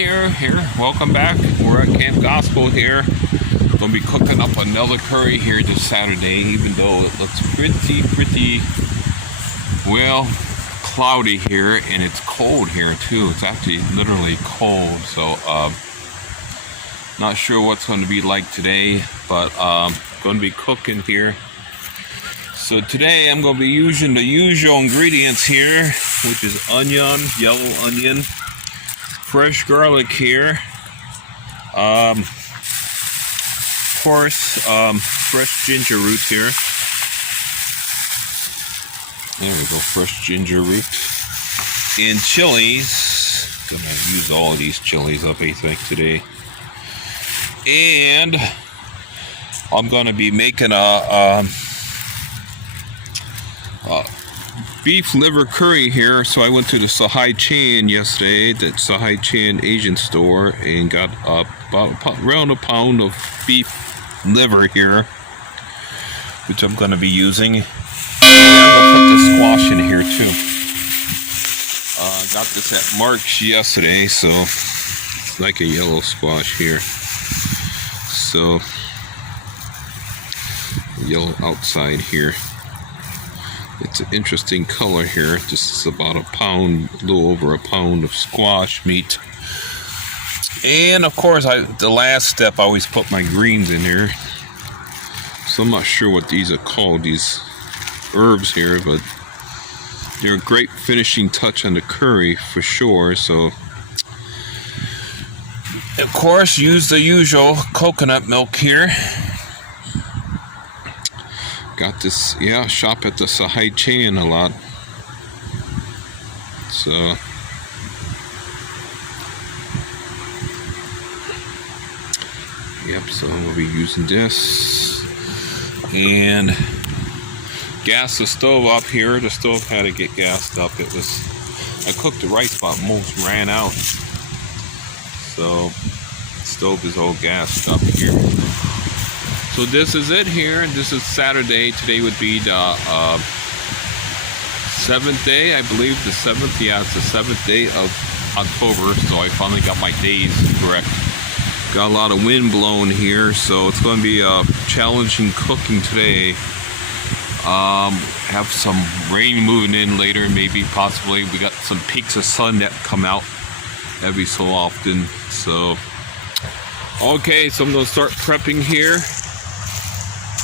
here. Welcome back. We're at Camp Gospel here. Gonna be cooking up another curry here this Saturday, even though it looks pretty well cloudy here, and it's cold here too. It's actually literally cold, so not sure what's going to be like today, but going to be cooking here. So today I'm going to be using the usual ingredients here, which is onion, yellow onion, fresh garlic here, of course, fresh ginger root here. There we go, fresh ginger root. And chilies. Gonna use all of these chilies up, I think, today. And I'm gonna be making a beef liver curry here. So I went to the Sahai Chan yesterday, that Sahai Chan Asian store, and got around a pound of beef liver here, which I'm gonna be using. I'm gonna put the squash in here too. Got this at Mark's yesterday, so it's like a yellow squash here. So yellow outside here. It's an interesting color here. This is about a pound, a little over a pound of squash meat. And of course, the last step, I always put my greens in here. So I'm not sure what these are called, these herbs here, but they're a great finishing touch on the curry for sure. So of course, use the usual coconut milk here. Got this, yeah, shop at the Sahai Chan a lot. So yep, so we'll be using this. And gas the stove up here. The stove had to get gassed up. I cooked the rice, but almost ran out. So the stove is all gassed up here. So this is it here. This is Saturday. Today would be the 7th day, I believe. The 7th, yeah, it's the 7th day of October. So I finally got my days correct. Got a lot of wind blowing here, so it's going to be a challenging cooking today. Have some rain moving in later, maybe, possibly. We got some peaks of sun that come out every so often. So, okay, so I'm going to start prepping here.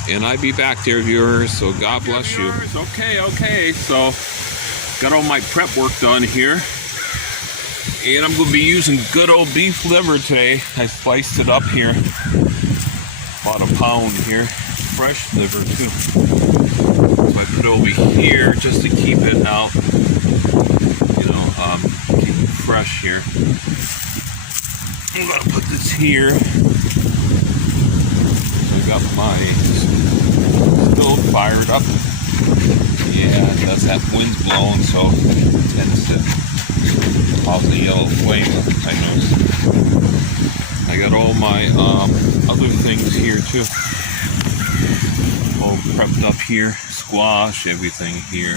And I'll be back there, viewers, so God bless you. Okay, so got all my prep work done here. And I'm going to be using good old beef liver today. I sliced it up here. About a pound here. Fresh liver too. So I put it over here just to keep it out, keep it fresh here. I'm gonna put this here. I got my stove fired up. Yeah, it does have winds blowing, so it tends to cause the yellow flame, I noticed. I got all my other things here too. All prepped up here, squash, everything here.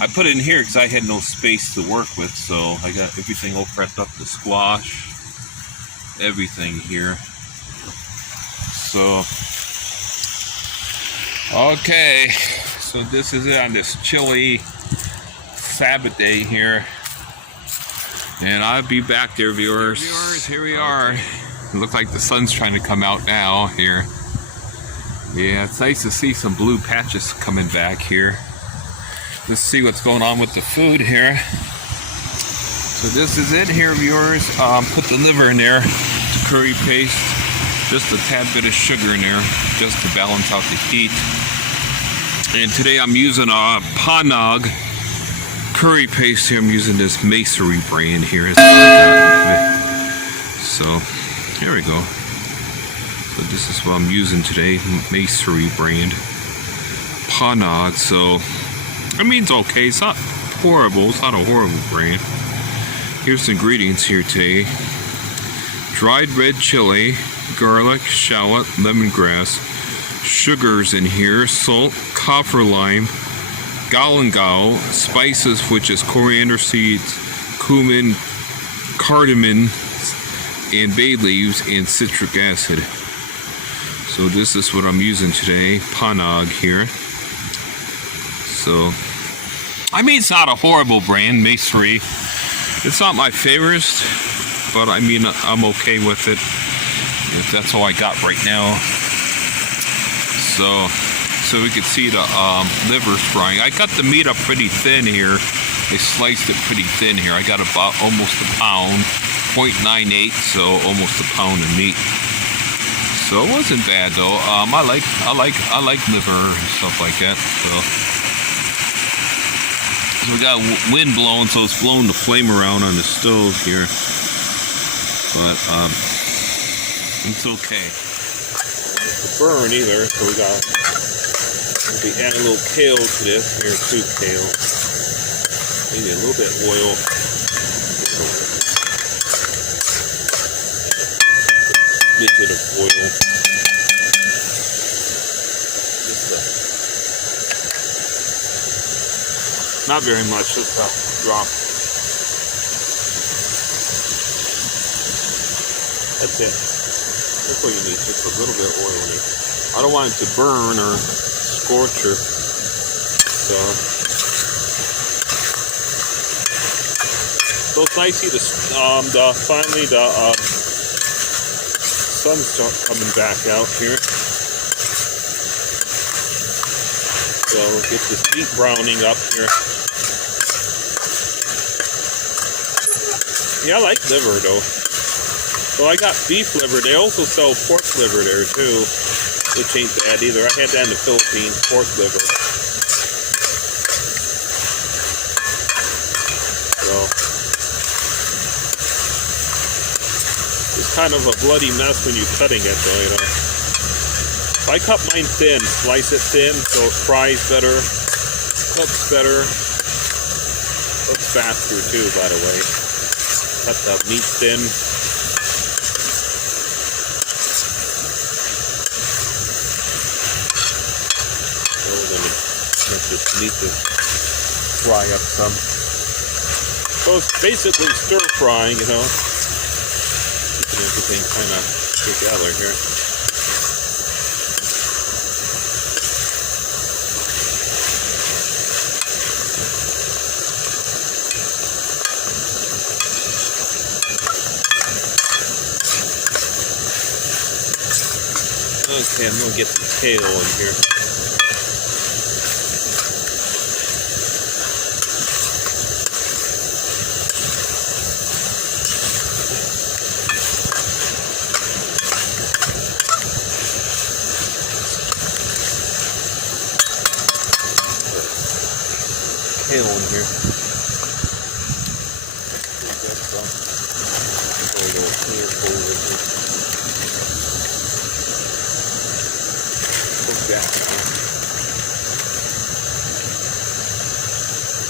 I put it in here because I had no space to work with, so I got everything all prepped up, the squash, everything here. So, okay, so this is it on this chilly Sabbath day here. And I'll be back there, viewers. Here we are. It looks like the sun's trying to come out now here. Yeah, it's nice to see some blue patches coming back here. Let's see what's going on with the food here. So this is it here, viewers. Put the liver in there, the curry paste, just a tad bit of sugar in there, just to balance out the heat. And today I'm using a Panang curry paste here. I'm using this Maesri brand here. So here we go. So this is what I'm using today, Maesri brand, Panang. So I mean, it's okay. It's not horrible. It's not a horrible brand. Here's the ingredients here today: dried red chili, garlic, shallot, lemongrass, sugars in here, salt, kaffir lime, galangal, spices, which is coriander seeds, cumin, cardamom, and bay leaves and citric acid. So this is what I'm using today, Panang here. So, I mean, it's not a horrible brand, Maesri. It's not my favorite, but I mean, I'm okay with it. If that's all I got right now. So we can see the liver frying. I cut the meat up pretty thin here. I sliced it pretty thin here. I got about almost a pound, 0.98, so almost a pound of meat. So it wasn't bad though. I like liver and stuff like that. So we got wind blowing, so it's blowing the flame around on the stove here. But it's okay. It's a burn either, so we'll be adding a little kale to this. Here, 2 kale. Maybe a little bit of oil. Bit of oil. Not very much, just a drop. That's it. That's what you need, just a little bit of oil in it. I don't want it to burn or scorch or so it's nice to see finally the sun's coming back out here. So we'll get this meat browning up here. Yeah, I like liver though. Well, I got beef liver. They also sell pork liver there too, which ain't bad either. I had that in the Philippines, pork liver. So it's kind of a bloody mess when you're cutting it though, you know. I cut mine thin, slice it thin so it fries better, cooks better, cooks faster too, by the way. Cut the meat thin. So we're gonna let this meat to fry up some. So it's basically stir frying, you know. Keeping everything kind of together here. Okay, I'm gonna get the kale in here. Kale in here. Go a little clear over here.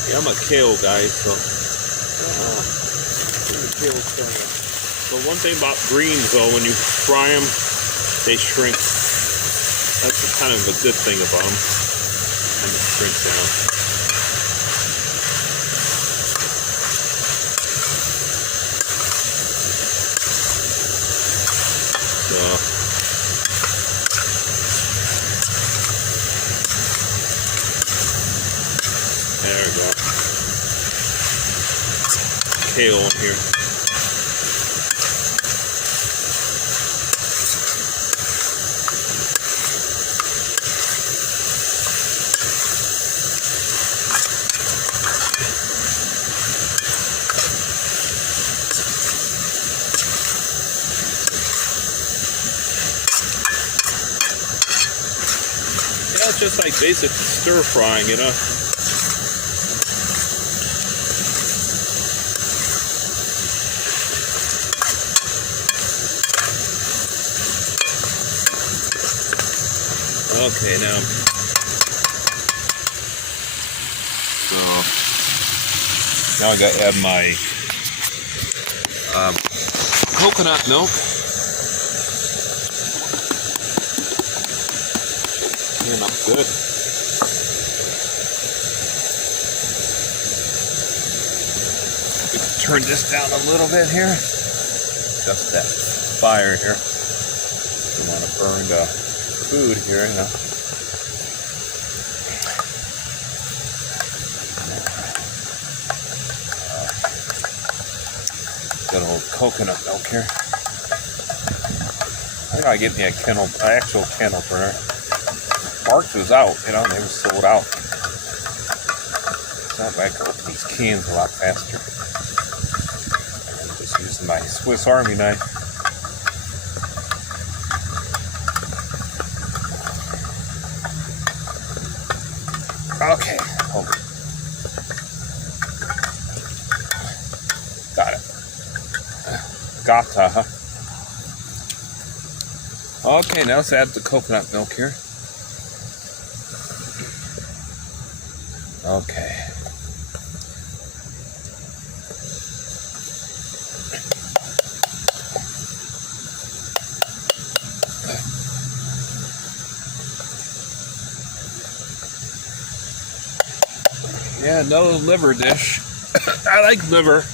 Yeah, I'm a kale guy, so but one thing about greens though, when you fry them, they shrink. That's kind of a good thing about them. Kind of shrink down. So there we go. Kale in here. Yeah, it's just like basic stir frying, you know. Okay, now I gotta add my coconut milk. And up good. Turn this down a little bit here. adjust that fire here. Don't want to burn the food here, you know. Got a little coconut milk here. I gotta get me an actual candle burner. Mark's was out, you know, and they were sold out. So I can open these cans a lot faster. I'm just using my Swiss Army knife. Okay, hold it. Got it. Gata, huh? Okay, now let's add the coconut milk here. Okay. Yeah, no liver dish. I like liver.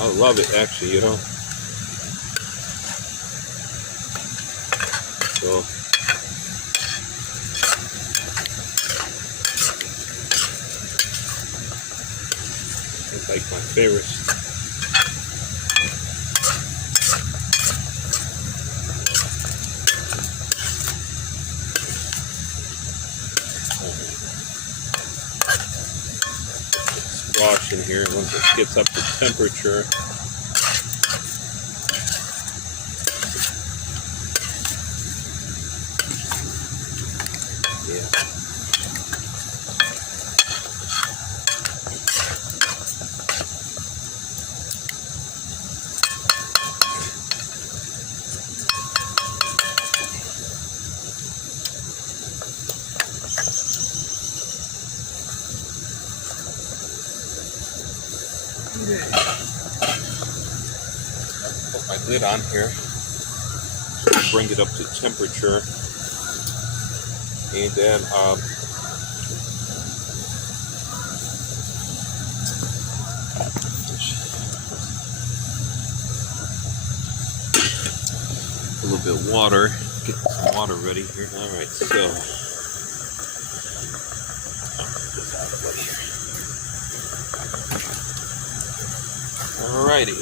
I love it, actually, you know. So it's like my favorites. Squash in here once it gets up to temperature. Put my lid on here, bring it up to temperature, and then a little bit of water, get some water ready here. All right, so alrighty.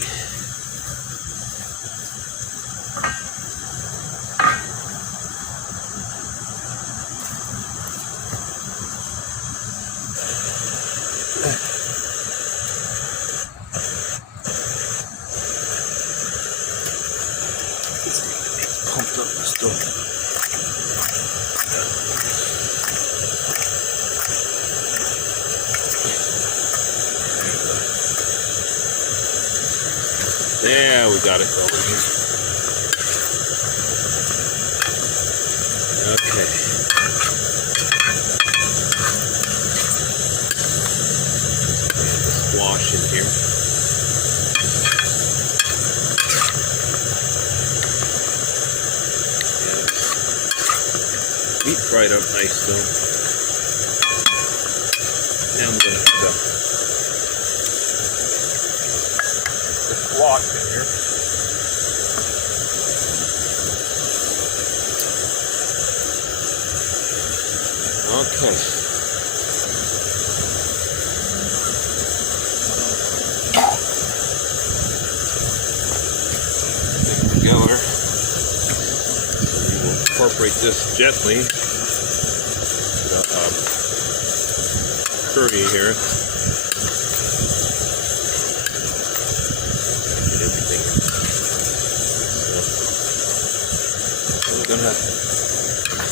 Pumped up the stove. Yeah, we got it going here. Okay. Squash in here. Meat fried up nice though. Now I'm gonna put the squash in here. Okay. Mix together. We will incorporate this gently. Curry here. Get everything.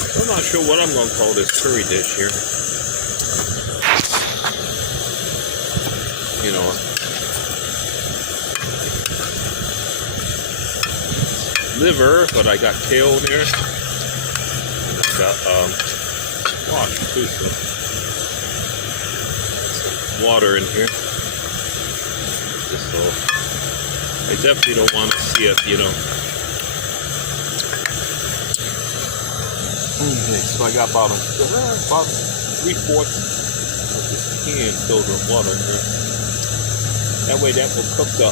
So I'm not sure what I'm going to call this curry dish here. You know, liver, but I got kale in there. And I got squash too, so water in here. Just so I definitely don't want to see it, you know. Okay, so I got about 3/4 of this can filled with water here. That way that will cook the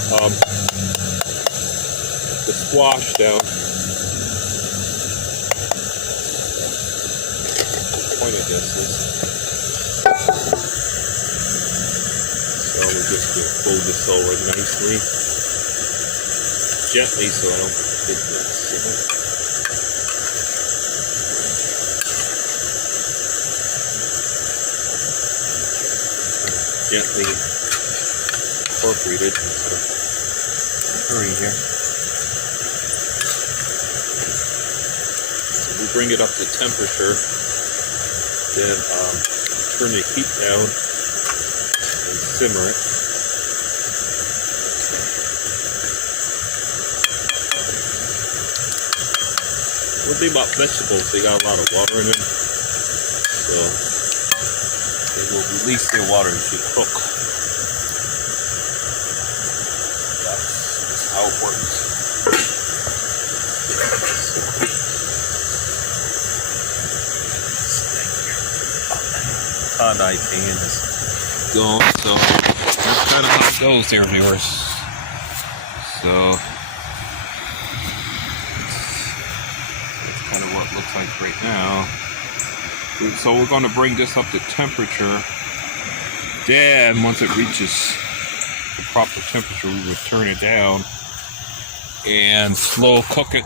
squash down. The point of this is, so we're just going to fold this over nicely, gently, so I don't get messed in it. Gently incorporated into the curry here. So we bring it up to temperature, then turn the heat down and simmer it. One thing about vegetables, they got a lot of water in them, so they will release their water as you cook. That's how it works. Tie-dye pan is gone, so that's kind of how it goes there, viewers. So that's kind of what it looks like right now. So we're going to bring this up to temperature. Then once it reaches the proper temperature, we will turn it down and slow cook it,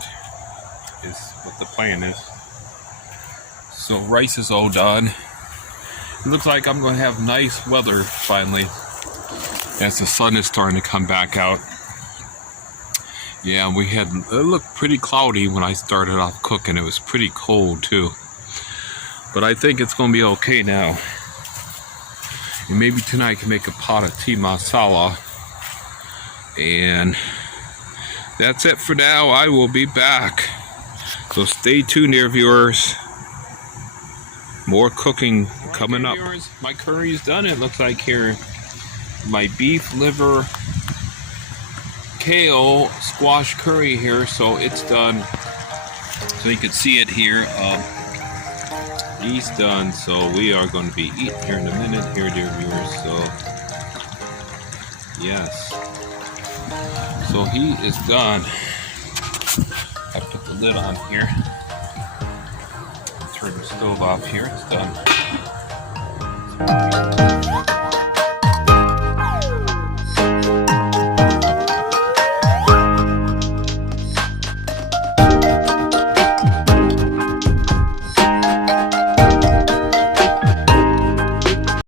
is what the plan is. So rice is all done. It looks like I'm going to have nice weather finally as the sun is starting to come back out. Yeah, it looked pretty cloudy when I started off cooking. It was pretty cold too. But I think it's going to be okay now. And maybe tonight I can make a pot of tea masala. And that's it for now. I will be back. So stay tuned there, viewers. More cooking coming up. Viewers, my curry is done. It looks like here my beef liver kale squash curry here. So it's done. So you can see it here. He's done, so we are going to be eating here in a minute here, dear viewers. So yes, so he is done. I put the lid on here, turn the stove off here. It's done.